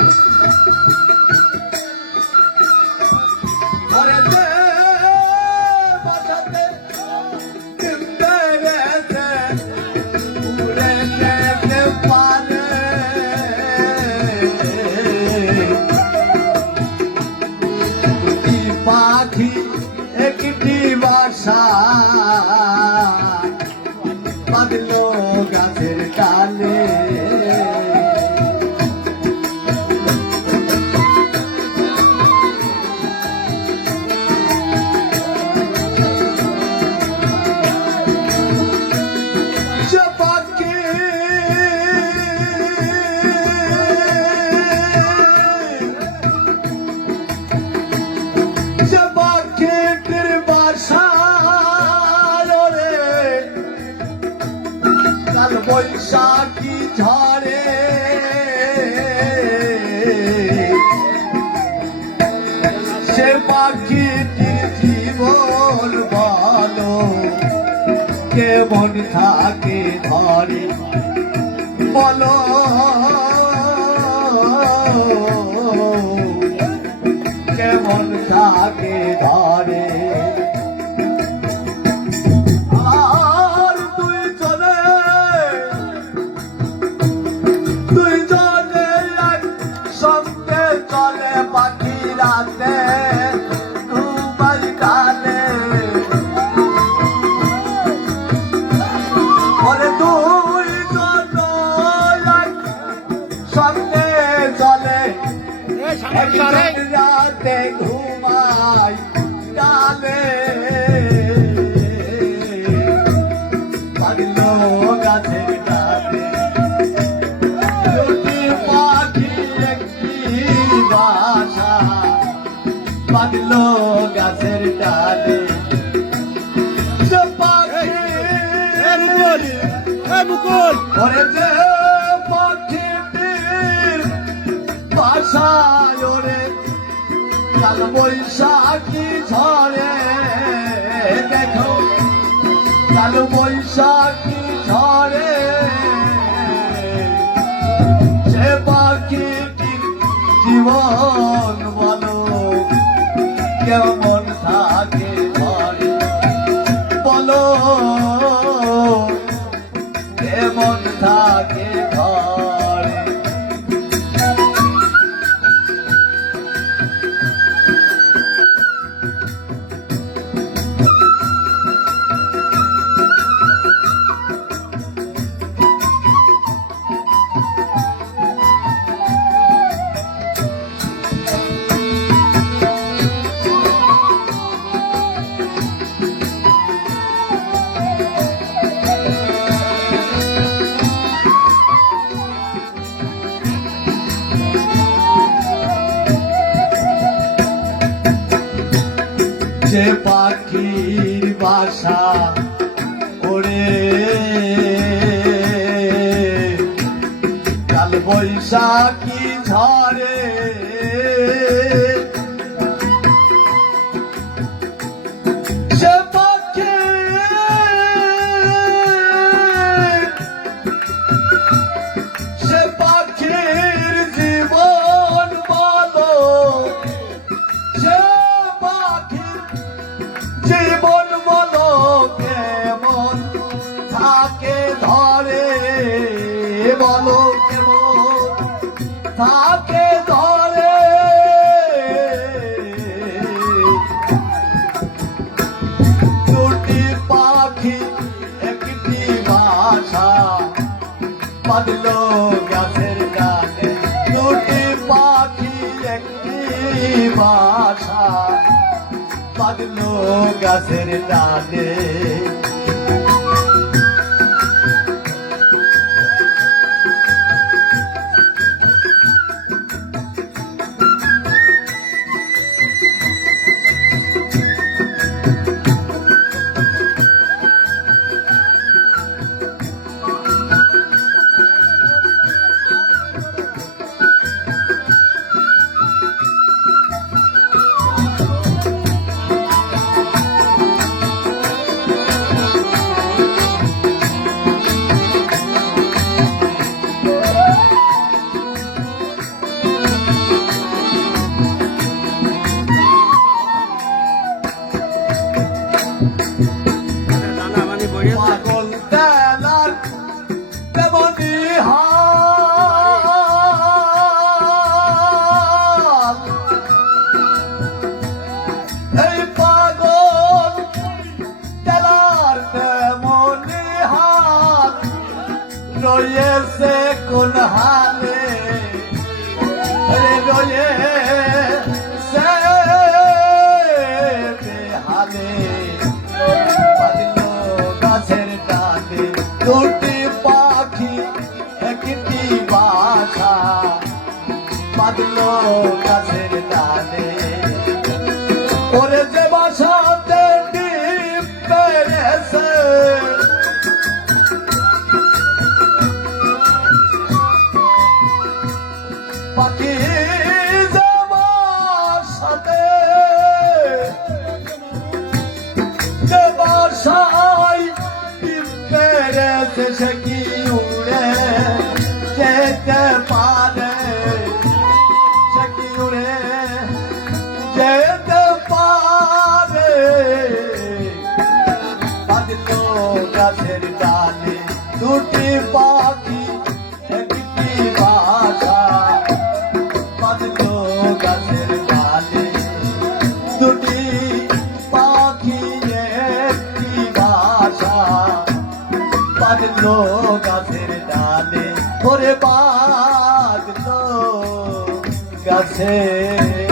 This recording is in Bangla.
ওরে বৈশাখী ঝড়ে। সে পাখিটির জীবন বলো কেমন থাকে ধরে বলো। পাখি রাতে ডুবাই ডালে ওরে তুই সঙ্গে চলে রাতে ঘুমাই ডালে পাগলো গাছের ডালে। পাগলো গাছের ডালে। মুকুল ওরে যে পাখিটির বাসায় ওরে কাল বৈশাখী ঝরে দেখো। কাল বৈশাখী ঝরে সে পাখিটির জীবন কেমন থাকে ঘরে? বলো কেমন থাকে যে পাখির বাসা ওরে কাল বৈশাখী ঝরে বাসা। বাঁধলো গাছের ডালে পাগল দেলার তেমনি হাল। এই পাগল দেলার তেমনি হাল রয়েছে কোন হাল? পাখি যে বাসাতে যে বাসায় ডিম পেরেছে সে কি উড়ে যেতে পারে, সে কি উড়ে যেতে পারে। বাঁধলো গাছের বাঁধলো গাছের ডালে। ওরে বাঁধলো গাছের